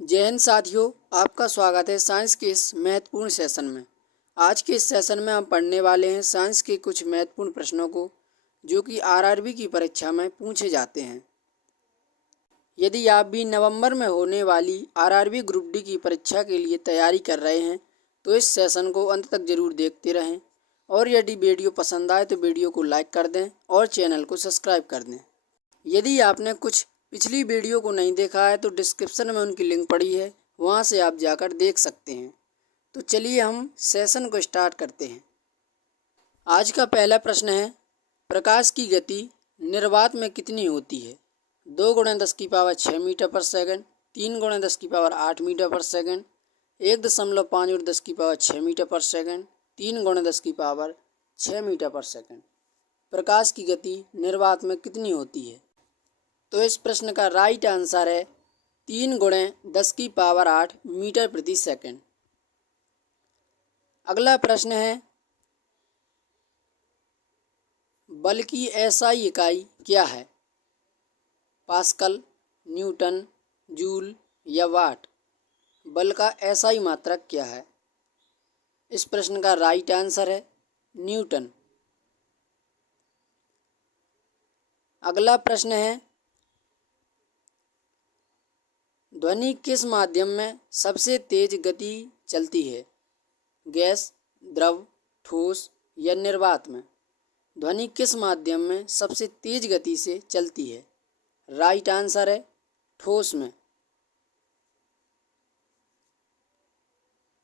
जय हिंद साथियों, आपका स्वागत है साइंस के इस महत्वपूर्ण सेशन में। आज के इस सेशन में हम पढ़ने वाले हैं साइंस के कुछ महत्वपूर्ण प्रश्नों को जो कि आरआरबी की परीक्षा में पूछे जाते हैं। यदि आप भी नवंबर में होने वाली आरआरबी ग्रुप डी की परीक्षा के लिए तैयारी कर रहे हैं तो इस सेशन को अंत तक जरूर देखते रहें और यदि वीडियो पसंद आए तो वीडियो को लाइक कर दें और चैनल को सब्सक्राइब कर दें। यदि आपने कुछ पिछली वीडियो को नहीं देखा है तो डिस्क्रिप्शन में उनकी लिंक पड़ी है, वहाँ से आप जाकर देख सकते हैं। तो चलिए हम सेशन को स्टार्ट करते हैं। आज का पहला प्रश्न है, प्रकाश की गति निर्वात में कितनी होती है? 2 × 10⁻⁶ मीटर पर सेकंड, 3 × 10⁸ मीटर पर सेकंड, 1.5 × 10⁻⁶ मीटर पर सेकंड, 3 × 10⁻⁶ मीटर पर सेकंड। प्रकाश की गति निर्वात में कितनी होती है? तो इस प्रश्न का राइट आंसर है 3 × 10⁸ मीटर प्रति सेकंड। अगला प्रश्न है, बल की एसआई इकाई क्या है? पास्कल, न्यूटन, जूल या वाट? बल का एसआई मात्रक क्या है? इस प्रश्न का राइट आंसर है न्यूटन। अगला प्रश्न है, ध्वनि किस माध्यम में सबसे तेज गति चलती है? गैस, द्रव, ठोस या निर्वात में? ध्वनि किस माध्यम में सबसे तेज गति से चलती है? राइट आंसर है ठोस में।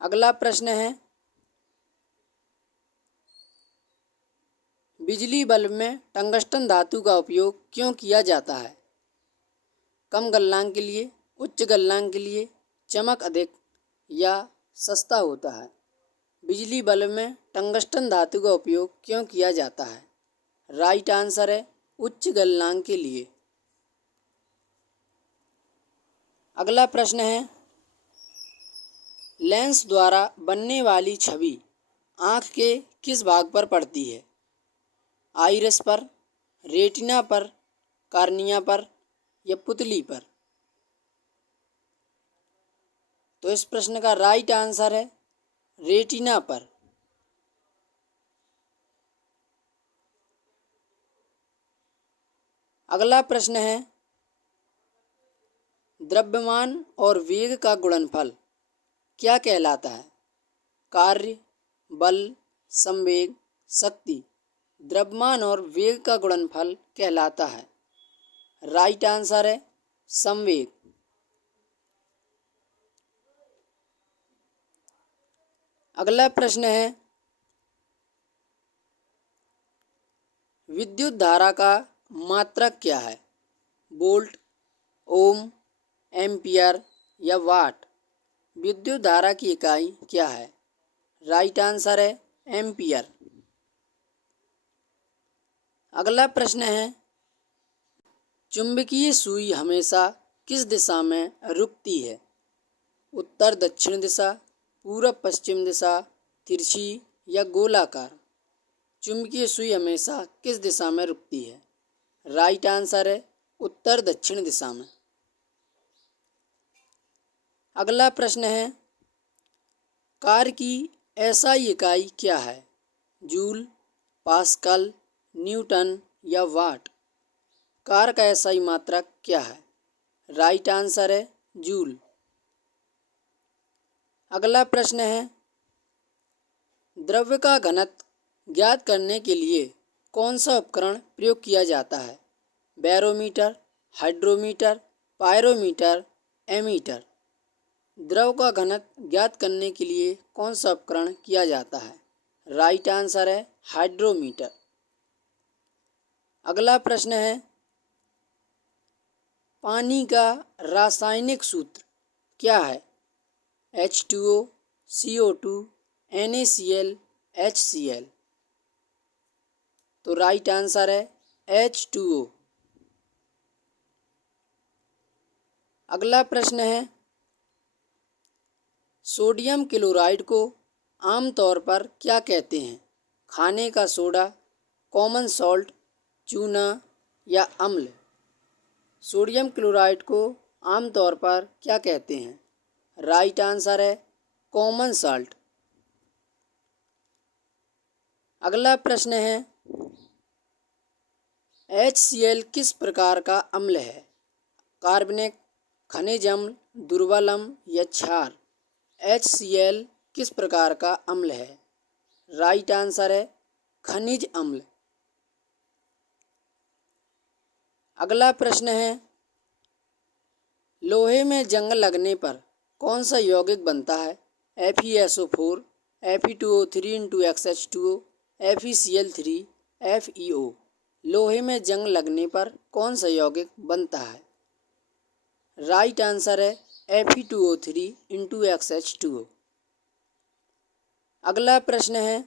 अगला प्रश्न है, बिजली बल्ब में टंगस्टन धातु का उपयोग क्यों किया जाता है? कम गलनांक के लिए, उच्च गलनांक के लिए, चमक अधिक या सस्ता होता है? बिजली बल्ब में टंगस्टन धातु का उपयोग क्यों किया जाता है? राइट आंसर है उच्च गलनांक के लिए। अगला प्रश्न है, लेंस द्वारा बनने वाली छवि आँख के किस भाग पर पड़ती है? आइरिस पर, रेटिना पर, कार्निया पर या पुतली पर? तो इस प्रश्न का राइट आंसर है रेटिना पर। अगला प्रश्न है, द्रव्यमान और वेग का गुणनफल क्या कहलाता है? कार्य, बल, संवेग, शक्ति? द्रव्यमान और वेग का गुणनफल कहलाता है। राइट आंसर है संवेग। अगला प्रश्न है, विद्युत धारा का मात्रक क्या है? वोल्ट, ओम, एम्पियर या वाट? विद्युत धारा की इकाई क्या है? राइट आंसर है एम्पियर। अगला प्रश्न है, चुंबकीय सुई हमेशा किस दिशा में रुकती है? उत्तर दक्षिण दिशा, पूरब पश्चिम दिशा, तिरछी या गोलाकार? चुंबकीय सुई हमेशा किस दिशा में रुकती है? राइट आंसर है उत्तर दक्षिण दिशा में। अगला प्रश्न है, कार की एसआई इकाई क्या है? जूल, पास्कल, न्यूटन या वाट? कार का एसआई मात्रक क्या है? राइट आंसर है जूल। अगला प्रश्न है, द्रव्य का घनत्व ज्ञात करने के लिए कौन सा उपकरण प्रयोग किया जाता है? Barometer, hydrometer, pyrometer, ammeter? द्रव का घनत्व ज्ञात करने के लिए कौन सा उपकरण किया जाता है? राइट आंसर है हाइड्रोमीटर। अगला प्रश्न है, पानी का रासायनिक सूत्र क्या है? H2O, CO2, NaCl, HCl? तो राइट आंसर है H2O। अगला प्रश्न है, सोडियम क्लोराइड को आमतौर पर क्या कहते हैं? खाने का सोडा, कॉमन सॉल्ट, चूना या अम्ल? सोडियम क्लोराइड को आमतौर पर क्या कहते हैं? राइट आंसर है कॉमन साल्ट। अगला प्रश्न है HCl किस प्रकार का अम्ल है? कार्बनिक, खनिज अम्ल, दुर्बल अम्ल या क्षार? HCl किस प्रकार का अम्ल है? राइट आंसर है खनिज अम्ल। अगला प्रश्न है लोहे में जंग लगने पर कौन सा यौगिक बनता है? FeSO4, Fe2O3 × XH2O, FeCl3, FeO। लोहे में जंग लगने पर कौन सा यौगिक बनता है? राइट आंसर है Fe2O3 × XH2O। अगला प्रश्न है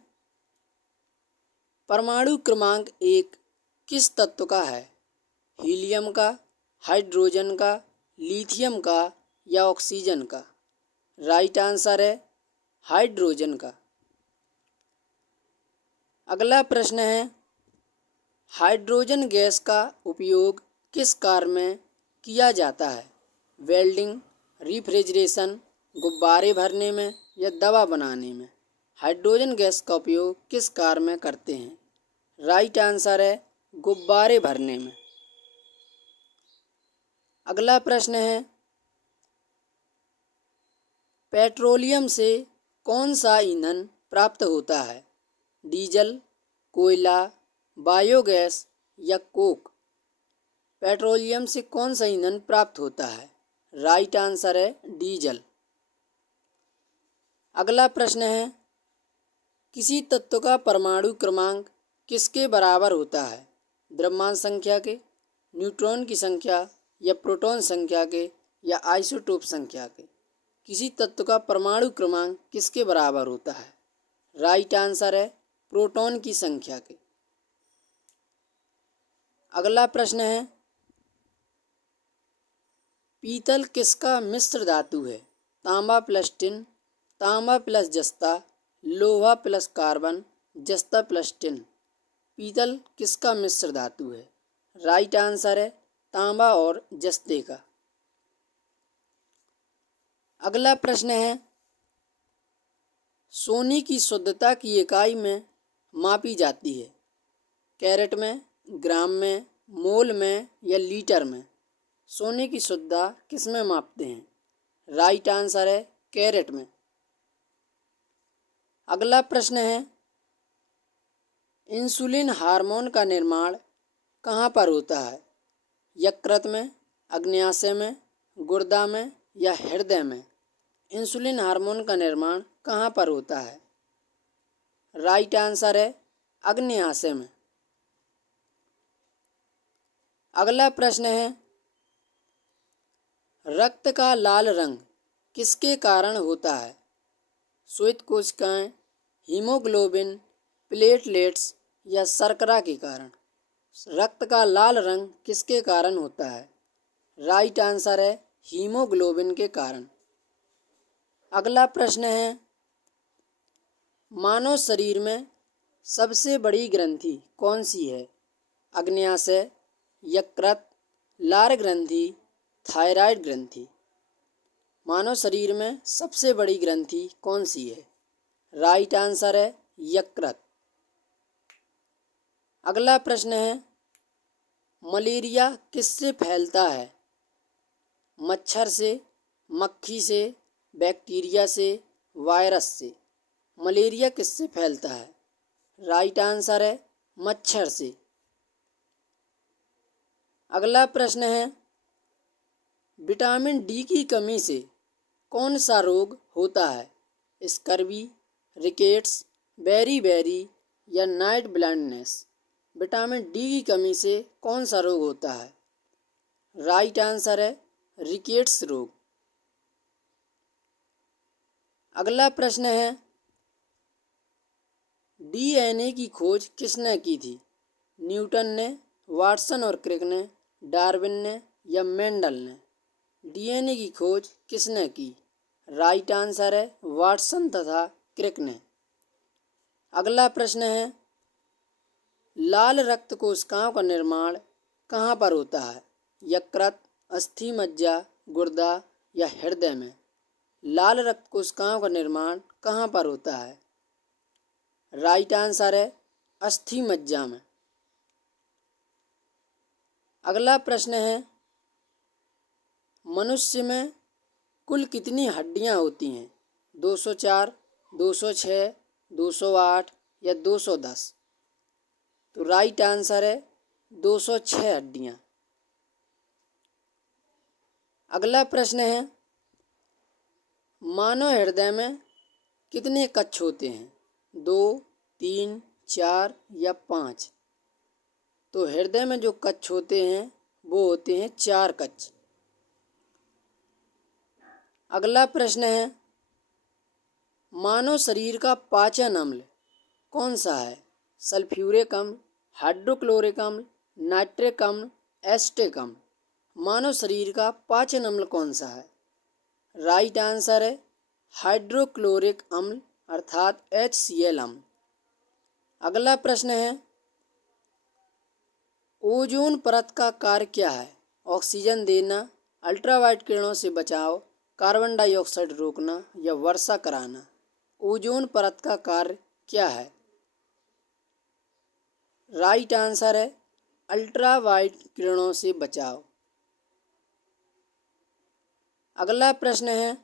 परमाणु क्रमांक 1 किस तत्व का है? हीलियम का, हाइड्रोजन का, लिथियम का या ऑक्सीजन का? राइट आंसर है हाइड्रोजन का। अगला प्रश्न है हाइड्रोजन गैस का उपयोग किस कार्य में किया जाता है? वेल्डिंग, रिफ्रिजरेशन, गुब्बारे भरने में या दवा बनाने में? हाइड्रोजन गैस का उपयोग किस कार्य में करते हैं? राइट आंसर है गुब्बारे भरने में। अगला प्रश्न है पेट्रोलियम से कौन सा ईंधन प्राप्त होता है? डीजल, कोयला, बायोगैस या कोक? पेट्रोलियम से कौन सा ईंधन प्राप्त होता है? राइट आंसर है डीजल। अगला प्रश्न है किसी तत्व का परमाणु क्रमांक किसके बराबर होता है? द्रव्यमान संख्या के, न्यूट्रॉन की संख्या या प्रोटॉन संख्या के या आइसोटोप संख्या के? किसी तत्व का परमाणु क्रमांक किसके बराबर होता है? राइट आंसर है प्रोटॉन की संख्या के। अगला प्रश्न है पीतल किसका मिश्र धातु है? तांबा प्लस टिन, तांबा प्लस जस्ता, लोहा प्लस कार्बन, जस्ता प्लस टिन? पीतल किसका मिश्र धातु है? राइट आंसर है तांबा और जस्ते का। अगला प्रश्न है सोने की शुद्धता की इकाई में मापी जाती है? कैरेट में, ग्राम में, मोल में या लीटर में? सोने की शुद्धता किस में मापते हैं? राइट आंसर है कैरेट में। अगला प्रश्न है इंसुलिन हार्मोन का निर्माण कहाँ पर होता है? यकृत में, अग्न्याशय में, गुर्दा में या हृदय में? इंसुलिन हार्मोन का निर्माण कहाँ पर होता है? राइट आंसर है अग्न्याशय में। अगला प्रश्न है रक्त का लाल रंग किसके कारण होता है? श्वेत कोशिकाएं, हीमोग्लोबिन, प्लेटलेट्स या शर्करा के कारण? रक्त का लाल रंग किसके कारण होता है? राइट आंसर है हीमोग्लोबिन के कारण। अगला प्रश्न है मानव शरीर में सबसे बड़ी ग्रंथि कौन सी है? अग्न्याशय, यकृत, लार ग्रंथि, थायराइड ग्रंथि? मानव शरीर में सबसे बड़ी ग्रंथि कौन सी है? राइट आंसर है यकृत। अगला प्रश्न है मलेरिया किससे फैलता है? मच्छर से, मक्खी से, बैक्टीरिया से, वायरस से? मलेरिया किससे फैलता है? राइट आंसर है मच्छर से। अगला प्रश्न है विटामिन डी की कमी से कौन सा रोग होता है? स्कर्वी, रिकेट्स, बेरी या नाइट ब्लाइंडनेस? विटामिन डी की कमी से कौन सा रोग होता है? राइट आंसर है रिकेट्स रोग। अगला प्रश्न है डीएनए की खोज किसने की थी? न्यूटन ने, वाटसन और क्रिक ने, डार्विन ने या मेंडल ने? डीएनए की खोज किसने की? राइट आंसर है वाटसन तथा क्रिक ने। अगला प्रश्न है लाल रक्त कोशिकाओं का निर्माण कहाँ पर होता है? यकृत, अस्थि मज्जा गुर्दा या हृदय में? लाल रक्त कोशिकाओं का निर्माण कहाँ पर होता है? राइट आंसर है अस्थि मज्जा में। अगला प्रश्न है, मनुष्य में कुल कितनी हड्डियां होती हैं? 204, 206, 208 या 210? तो राइट आंसर है 206 हड्डियां। अगला प्रश्न है, मानव हृदय में कितने कक्ष होते हैं? 2, 3, 4 या 5? तो हृदय में जो कक्ष होते हैं वो होते हैं 4 कक्ष। अगला प्रश्न है, मानव शरीर का पाचन अम्ल कौन सा है? सल्फ्यूरिक अम्ल, हाइड्रोक्लोरिक अम्ल, नाइट्रिक अम्ल, एसिटिक अम्ल? मानव शरीर का पाचन अम्ल कौन सा है? राइट आंसर है हाइड्रोक्लोरिक अम्ल अर्थात HCl अम्ल। अगला प्रश्न है, ओजोन परत का कार्य क्या है? ऑक्सीजन देना, अल्ट्रावायलेट किरणों से बचाव, कार्बन डाइऑक्साइड रोकना या वर्षा कराना? ओजोन परत का कार्य क्या है? राइट आंसर है अल्ट्रावायलेट किरणों से बचाव। अगला प्रश्न है,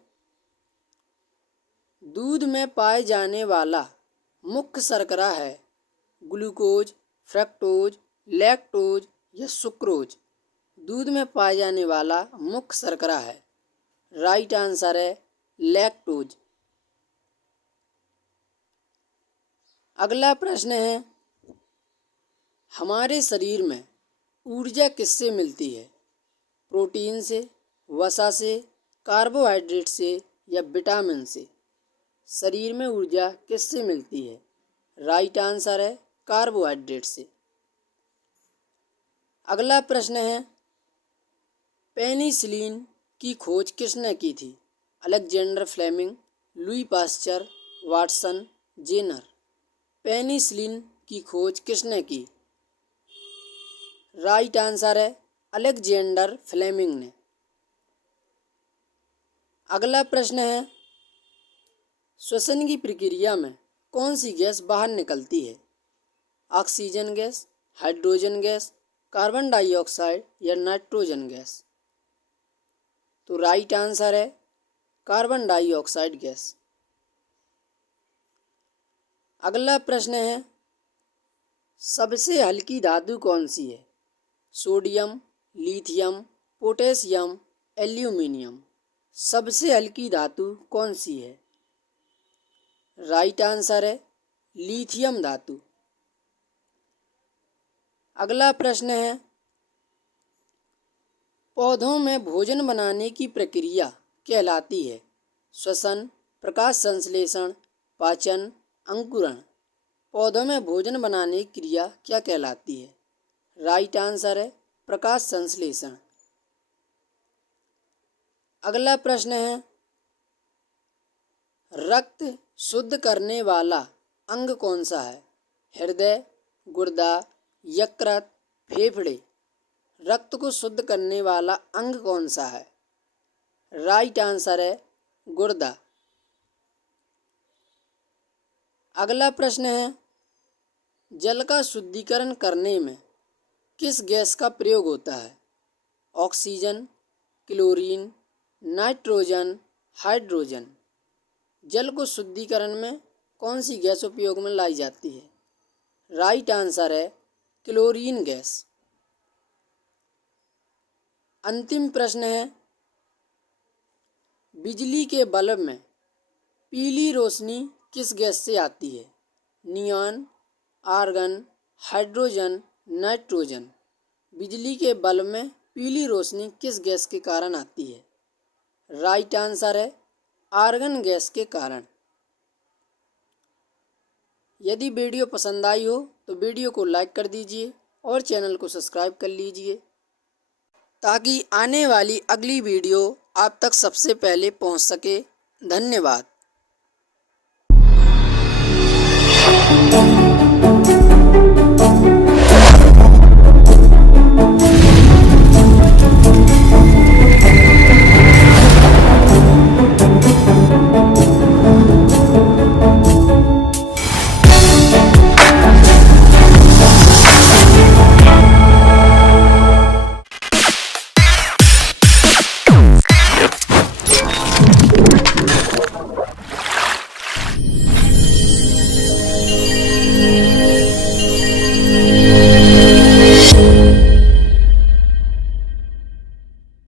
दूध में पाए जाने वाला मुख्य शर्करा है ग्लूकोज, फ्रक्टोज, लैक्टोज या सुक्रोज? दूध में पाए जाने वाला मुख्य शर्करा है। राइट आंसर है लैक्टोज। अगला प्रश्न है, हमारे शरीर में ऊर्जा किससे मिलती है? प्रोटीन से, वसा से, कार्बोहाइड्रेट से या विटामिन से? शरीर में ऊर्जा किससे मिलती है? राइट आंसर है कार्बोहाइड्रेट से। अगला प्रश्न है, पेनिसिलिन की खोज किसने की थी? Alexander Fleming, Louis Pasteur, Watson, Jenner? Penicillin की खोज किसने की? राइट आंसर है अलेक्जेंडर फ्लेमिंग ने। अगला प्रश्न है, श्वसन की प्रक्रिया में कौन सी गैस बाहर निकलती है? Oxygen gas, hydrogen gas, carbon dioxide या नाइट्रोजन गैस? तो राइट आंसर है कार्बन डाइऑक्साइड गैस। अगला प्रश्न है, सबसे हल्की धातु कौन सी है? Sodium, lithium, potassium, aluminium? सबसे हल्की धातु कौन सी है? राइट आंसर है लिथियम धातु। अगला प्रश्न है, पौधों में भोजन बनाने की प्रक्रिया कहलाती है? श्वसन, प्रकाश संश्लेषण, पाचन, अंकुरण? पौधों में भोजन बनाने की क्रिया क्या कहलाती है? राइट आंसर है प्रकाश संश्लेषण। अगला प्रश्न है, रक्त शुद्ध करने वाला अंग कौन सा है? हृदय, गुर्दा, यकृत, फेफड़े? रक्त को शुद्ध करने वाला अंग कौन सा है? राइट आंसर है गुर्दा। अगला प्रश्न है, जल का शुद्धिकरण करने में किस गैस का प्रयोग होता है? Oxygen, chlorine, nitrogen, hydrogen? जल को शुद्धिकरण में कौन सी गैस उपयोग में लाई जाती है? राइट आंसर है क्लोरीन गैस। अंतिम प्रश्न है, बिजली के बल्ब में पीली रोशनी किस गैस से आती है? Neon, argon, hydrogen, nitrogen? बिजली के बल्ब में पीली रोशनी किस गैस के कारण आती है? राइट आंसर है आर्गन गैस के कारण। यदि वीडियो पसंद आई हो तो वीडियो को लाइक कर दीजिए और चैनल को सब्सक्राइब कर लीजिए ताकि आने वाली अगली वीडियो आप तक सबसे पहले पहुंच सके। धन्यवाद।